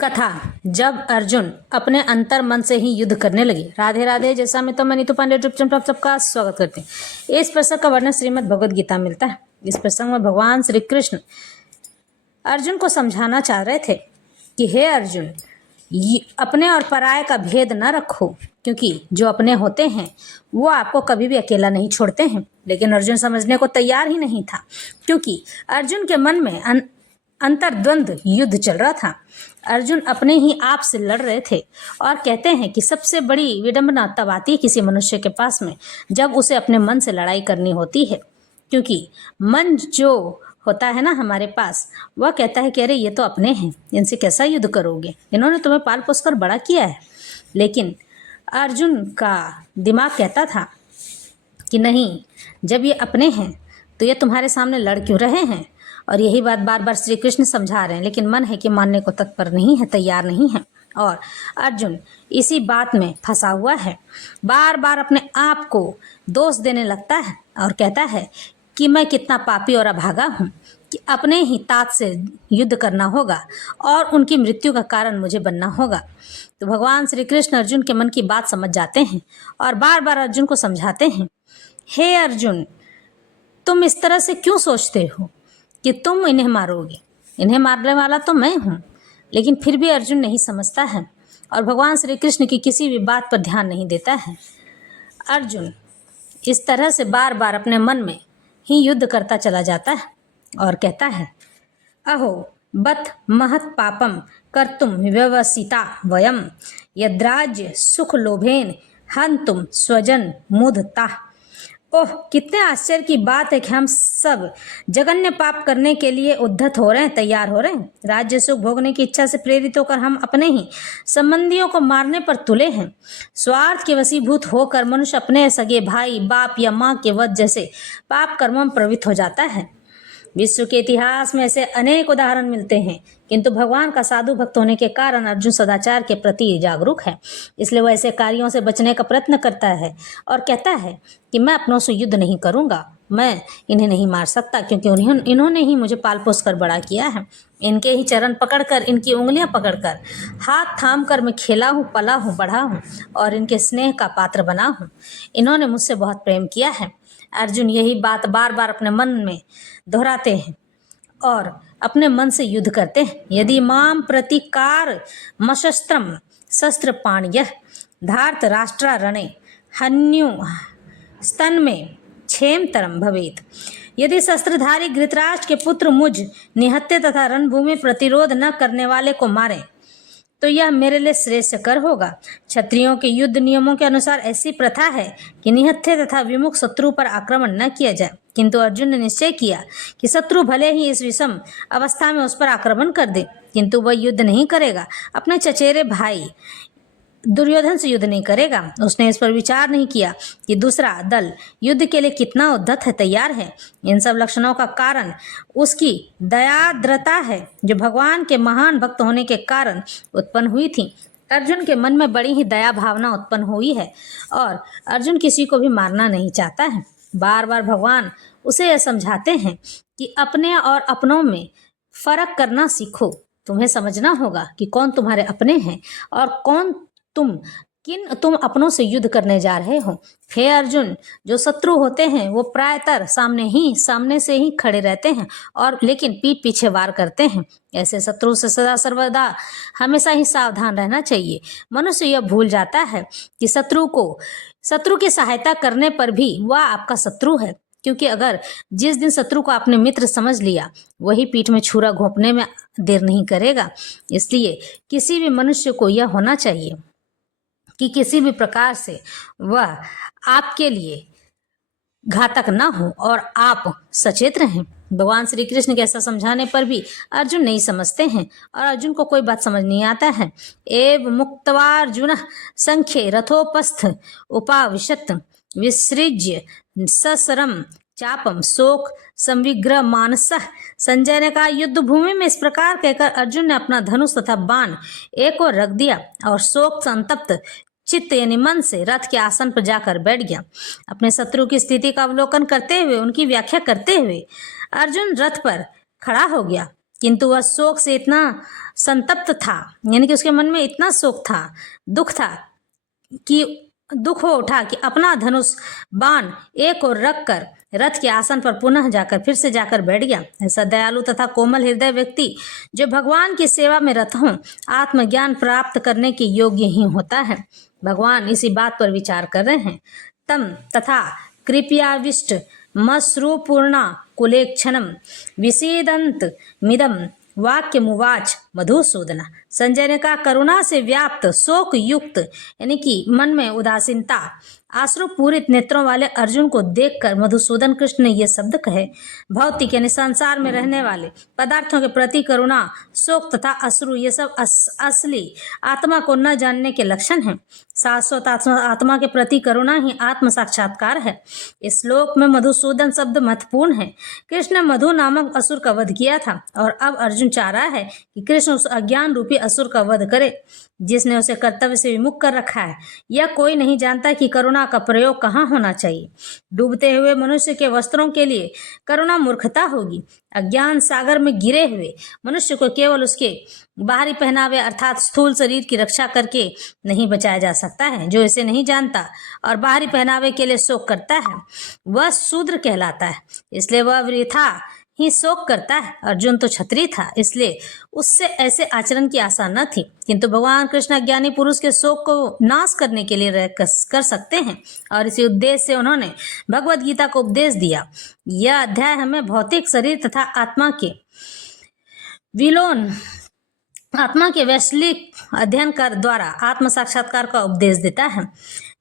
कथा। जब अर्जुन अपने अंतर मन से ही युद्ध करने लगे। राधे राधे। जैसा मैं तो नीतू पांडे यूट्यूब सबका स्वागत करते हैं। इस प्रसंग का वर्णन श्रीमद् भगवद गीता मिलता है। इस प्रसंग में भगवान श्री कृष्ण अर्जुन को समझाना चाह रहे थे कि हे अर्जुन, अपने और पराये का भेद न रखो, क्योंकि जो अपने होते हैं वो आपको कभी भी अकेला नहीं छोड़ते हैं। लेकिन अर्जुन समझने को तैयार ही नहीं था, क्योंकि अर्जुन के मन में अंतर्द्वंद युद्ध चल रहा था। अर्जुन अपने ही आप से लड़ रहे थे और कहते हैं कि सबसे बड़ी विडंबना तब आती है किसी मनुष्य के पास में, जब उसे अपने मन से लड़ाई करनी होती है। क्योंकि मन जो होता है ना हमारे पास, वह कहता है कि अरे ये तो अपने हैं, इनसे कैसा युद्ध करोगे, इन्होंने तुम्हें पाल पोस कर बड़ा किया है। लेकिन अर्जुन का दिमाग कहता था कि नहीं, जब ये अपने हैं तो ये तुम्हारे सामने लड़ क्यों रहे हैं। और यही बात बार बार श्री कृष्ण समझा रहे हैं, लेकिन मन है कि मानने को तत्पर नहीं है, तैयार नहीं है। और अर्जुन इसी बात में फंसा हुआ है, बार बार अपने आप को दोष देने लगता है और कहता है कि मैं कितना पापी और अभागा हूँ कि अपने ही तात से युद्ध करना होगा और उनकी मृत्यु का कारण मुझे बनना होगा। तो भगवान श्री कृष्ण अर्जुन के मन की बात समझ जाते हैं और बार बार अर्जुन को समझाते हैं, हे अर्जुन, तुम इस तरह से क्यों सोचते हो कि तुम इन्हें मारोगे, इन्हें मारने वाला तो मैं हूँ। लेकिन फिर भी अर्जुन नहीं समझता है और भगवान श्री कृष्ण की किसी भी बात पर ध्यान नहीं देता है। अर्जुन इस तरह से बार बार अपने मन में ही युद्ध करता चला जाता है और कहता है, अहो बत महत पापम कर्तुम व्यवसिता वयम यद्राज्य सुख लोभेन हंतुम स्वजन मुदता। ओह, कितने आश्चर्य की बात है कि हम सब जघन्य पाप करने के लिए उद्धत हो रहे हैं, तैयार हो रहे हैं। राज्य सुख भोगने की इच्छा से प्रेरित होकर हम अपने ही संबंधियों को मारने पर तुले हैं। स्वार्थ के वशीभूत होकर मनुष्य अपने सगे भाई, बाप या माँ के वध जैसे पाप कर्मों में प्रवृत्त हो जाता है। विश्व के इतिहास में ऐसे अनेक उदाहरण मिलते हैं, किंतु भगवान का साधु भक्त होने के कारण अर्जुन सदाचार के प्रति जागरूक है। इसलिए वह ऐसे कार्यों से बचने का प्रयत्न करता है और कहता है कि मैं अपनों से युद्ध नहीं करूंगा, मैं इन्हें नहीं मार सकता, क्योंकि इन्होंने ही मुझे पाल पोस कर बड़ा किया है। इनके ही चरण पकड़कर, इनकी उंगलियां पकड़कर, हाथ थाम कर मैं खेला हूँ, पला हूँ, बढ़ा हूँ और इनके स्नेह का पात्र बना हूँ। इन्होंने मुझसे बहुत प्रेम किया है। अर्जुन यही बात बार बार अपने मन में दोहराते हैं और अपने मन से युद्ध करते हैं। यदि माम प्रतिकार मशस्त्रम शस्त्र पाण्यः धार्त राष्ट्रा रणे हन्यु स्तन में क्षेम तरम भवेत। यदि शस्त्रधारी धृतराष्ट्र के पुत्र मुझ निहत्थे तथा रणभूमि प्रतिरोध न करने वाले को मारे तो यह मेरे लिए श्रेयस्कर होगा। क्षत्रियों के युद्ध नियमों के अनुसार ऐसी प्रथा है कि निहत्थे तथा विमुख शत्रु पर आक्रमण न किया जाए, किंतु अर्जुन ने निश्चय किया कि शत्रु भले ही इस विषम अवस्था में उस पर आक्रमण कर दे, किंतु वह युद्ध नहीं करेगा, अपने चचेरे भाई दुर्योधन से युद्ध नहीं करेगा। उसने इस पर विचार नहीं किया कि दूसरा दल युद्ध के लिए कितना उद्धत है, तैयार है। इन सब लक्षणों का कारण उसकी दयाद्रता है, जो भगवान के महान भक्त होने के कारण उत्पन्न हुई थी। अर्जुन के मन में बड़ी ही दया भावना उत्पन्न हुई है और अर्जुन किसी को भी मारना नहीं चाहता है। बार बार भगवान उसे यह समझाते हैं कि अपने और अपनों में फर्क करना सीखो। तुम्हें समझना होगा कि कौन तुम्हारे अपने हैं और कौन तुम अपनों से युद्ध करने जा रहे हो। हे अर्जुन, जो शत्रु होते हैं वो प्रायतर सामने से ही खड़े रहते हैं और लेकिन पीठ पीछे वार करते हैं। ऐसे शत्रु से सदा सर्वदा हमेशा ही सावधान रहना चाहिए। मनुष्य यह भूल जाता है कि शत्रु की सहायता करने पर भी वह आपका शत्रु है, क्योंकि अगर जिस दिन शत्रु को आपने मित्र समझ लिया, वही पीठ में छुरा घोंपने में देर नहीं करेगा। इसलिए किसी भी मनुष्य को यह होना चाहिए कि किसी भी प्रकार से वह आपके लिए घातक ना हो और आप सचेत रहें। भगवान श्री कृष्ण के ऐसा समझाने पर भी अर्जुन नहीं समझते हैं और अर्जुन को कोई बात समझ नहीं आता है। एव मुक्तवार्जुन संख्ये रथोपस्थ उपाविशत विसृज्य ससरम चापम शोक संविग्रह मानसः। संजय ने कहा, युद्ध भूमि में इस प्रकार कहकर अर्जुन ने अपना धनुष तथा बाण एक और रख दिया और शोक संतप्त चित्त यानी मन से रथ के आसन पर जाकर बैठ गया। अपने शत्रु की स्थिति का अवलोकन करते हुए, उनकी व्याख्या करते हुए अर्जुन रथ पर खड़ा हो गया किंतु वह शोक से इतना संतप्त था, यानी कि उसके मन में इतना शोक था, दुख था कि दुख हो उठा कि अपना धनुष बाण एक और रखकर रथ के आसन पर पुनः जाकर फिर से जाकर बैठ गया। ऐसा दयालु तथा कोमल हृदय व्यक्ति जो भगवान की सेवा में रत हो, आत्मज्ञान प्राप्त करने के योग्य ही होता है। भगवान इसी बात पर विचार कर रहे हैं। तम तथा कृपयाविष्ट मश्रुपूर्णा कुलेक्षणम विसीदंत मिदम वाक्यमुवाच मधुसूदना। संजय ने कहा, करुणा से व्याप्त शोक युक्त यानी कि मन में उदासीनता आश्रु पूरित नेत्रों वाले अर्जुन को देखकर मधुसूदन कृष्ण ने ये शब्द कहे। भौतिक यानी संसार में रहने वाले पदार्थों के प्रति करुणा, शोक तथा अश्रु ये सब असली आत्मा को न जानने के लक्षण हैं। शाश्वत आत्मा के प्रति करुणा ही आत्म साक्षात्कार है। इस श्लोक में मधुसूदन शब्द महत्वपूर्ण है। कृष्ण ने मधु नामक असुर का वध किया था और अब अर्जुन चाह रहा है कि कृष्ण उस अज्ञान रूपी असुर का वध करे जिसने उसे कर्तव्य से विमुख कर रखा है। यह कोई नहीं जानता कि करुणा का प्रयोग कहाँ होना चाहिए। डूबते हुए मनुष्य के वस्त्रों के लिए करुणा मूर्खता होगी। अज्ञान सागर में गिरे हुए मनुष्य को केवल उसके बाहरी पहनावे अर्थात स्थूल शरीर की रक्षा करके नहीं बचाया जा सकता है। जो इसे नहीं जानता और बाहरी पहनावे के लिए शोक करता है वह शूद्र कहलाता है, इसलिए वह वृथा ही शोक करता है। अर्जुन तो क्षत्रिय था, इसलिए उससे ऐसे आचरण की आशा न थी, किंतु भगवान कृष्ण ज्ञानी पुरुष के शोक को नाश करने के लिए कर सकते हैं और इसी उद्देश्य से उन्होंने भगवद गीता को उपदेश दिया। यह अध्याय हमें भौतिक शरीर तथा आत्मा के वैश्विक अध्ययन कर द्वारा आत्म साक्षात्कार का उपदेश देता है,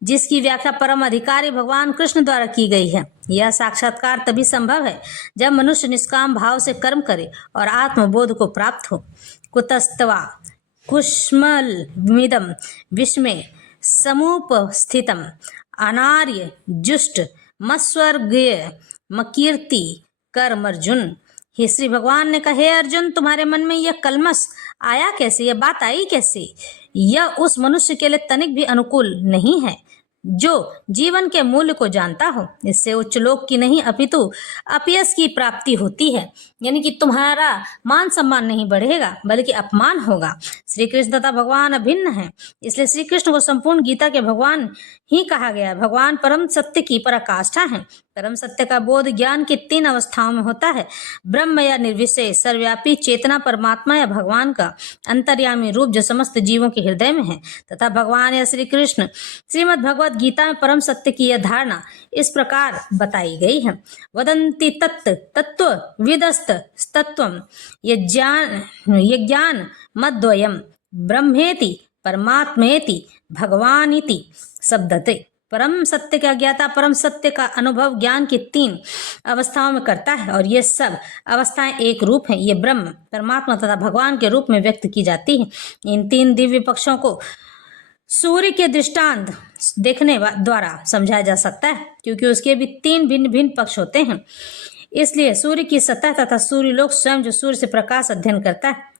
जिसकी व्याख्या परम अधिकारी भगवान कृष्ण द्वारा की गई है। यह साक्षात्कार तभी संभव है जब मनुष्य निष्काम भाव से कर्म करे और आत्मबोध को प्राप्त हो। कुतस्तवा कुष्मल मिदम विस्मे समुपस्थितम अनार्य जुष्ट मस्वर्गीय मकीर्ति कर्मर्जुन। हे श्री भगवान ने कहा, हे अर्जुन, तुम्हारे मन में यह कलमश आया कैसे, यह बात आई कैसे? यह उस मनुष्य के लिए तनिक भी अनुकूल नहीं है जो जीवन के मूल्य को जानता हो। इससे उच्च लोक की नहीं अपितु अपयश की प्राप्ति होती है, यानी कि तुम्हारा मान सम्मान नहीं बढ़ेगा बल्कि अपमान होगा। श्री कृष्ण तथा भगवान अभिन्न है, इसलिए श्री कृष्ण को संपूर्ण गीता के भगवान ही कहा गया है। भगवान परम सत्य की पराकाष्ठा है। परम सत्य का बोध ज्ञान की 3 अवस्थाओं में होता है। ब्रह्म या निर्विशेष सर्वव्यापी चेतना परमात्मा या भगवान का अंतर्यामी रूप जो समस्त जीवों के हृदय में है, तथा भगवान या श्री कृष्ण। श्रीमद् भगवद गीता में परम सत्य की यह धारणा इस प्रकार बताई गई है। वदन्ति तत्व विदस्त तत्वम यज्ञान मद्वयम ब्रह्मेति परमात्मेति भगवानिति शब्दते। परम सत्य का ज्ञाता परम सत्य का अनुभव ज्ञान की 3 अवस्थाओं में करता है और ये सब अवस्थाएं एक रूप हैं। ये ब्रह्म, परमात्मा तथा भगवान के रूप में व्यक्त की जाती हैं। इन 3 दिव्य पक्षों को सूर्य के दृष्टांत देखने द्वारा समझाया जा सकता है, क्योंकि उसके भी 3 भिन्न भिन्न पक्ष होते हैं। इसलिए सूर्य की सतह तथा सूर्यलोक स्वयं जो सूर्य से प्रकाश अध्ययन करता है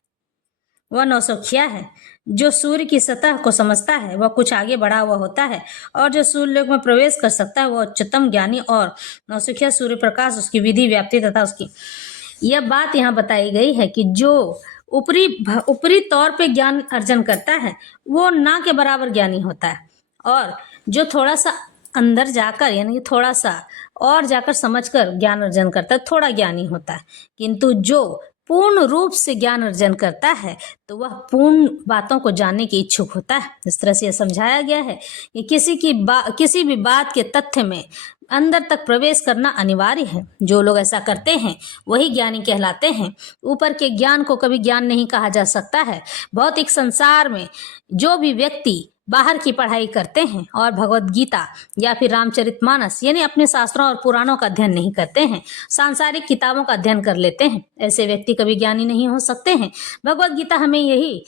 वह नौसखिया है। जो सूर्य की सतह को समझता है वह कुछ आगे बढ़ा हुआ होता है, और जो सूर्यलोक में प्रवेश कर सकता है वह उच्चतम ज्ञानी और नौसखिया सूर्य प्रकाश, उसकी विधि व्याप्ति तथा उसकी यह बात यहाँ बताई गई है कि जो ऊपरी तौर पे ज्ञान अर्जन करता है वो ना के बराबर ज्ञानी होता है, और जो थोड़ा सा अंदर जाकर यानी कि थोड़ा सा और जाकर समझकर ज्ञान अर्जन करता है थोड़ा ज्ञानी होता है। किंतु जो पूर्ण रूप से ज्ञान अर्जन करता है तो वह पूर्ण बातों को जानने की इच्छुक होता है। इस तरह से यह समझाया गया है कि किसी भी बात के तथ्य में अंदर तक प्रवेश करना अनिवार्य है। जो लोग ऐसा करते हैं वही ज्ञानी कहलाते हैं। ऊपर के ज्ञान को कभी ज्ञान नहीं कहा जा सकता है। भौतिक संसार में जो भी व्यक्ति बाहर की पढ़ाई करते हैं और भगवद गीता या फिर रामचरितमानस यानी अपने शास्त्रों और पुराणों का अध्ययन नहीं करते हैं, सांसारिक किताबों का अध्ययन कर लेते हैं, ऐसे व्यक्ति कभी ज्ञानी नहीं हो सकते हैं। भगवद गीता हमें यही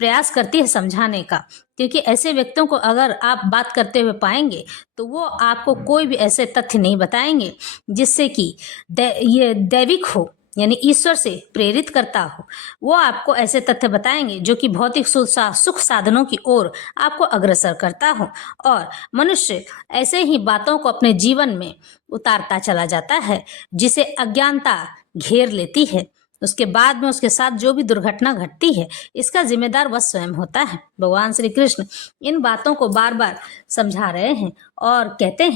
प्रयास करती है समझाने का, क्योंकि ऐसे व्यक्तियों को अगर आप बात करते हुए पाएंगे तो वो आपको कोई भी ऐसे तथ्य नहीं बताएंगे जिससे कि ये दैविक हो यानी ईश्वर से प्रेरित करता हो। वो आपको ऐसे तथ्य बताएंगे जो कि भौतिक सुख साधनों की ओर आपको अग्रसर करता हो, और मनुष्य ऐसे ही बातों को अपने जीवन में उतारता चला जाता है जिसे अज्ञानता घेर लेती है। उसके बाद में उसके साथ जो भी दुर्घटना घटती है, इसका जिम्मेदार वह स्वयं होता है। भगवान श्री कृष्ण इन बातों को बार बार समझा रहे हैं और कहते हैं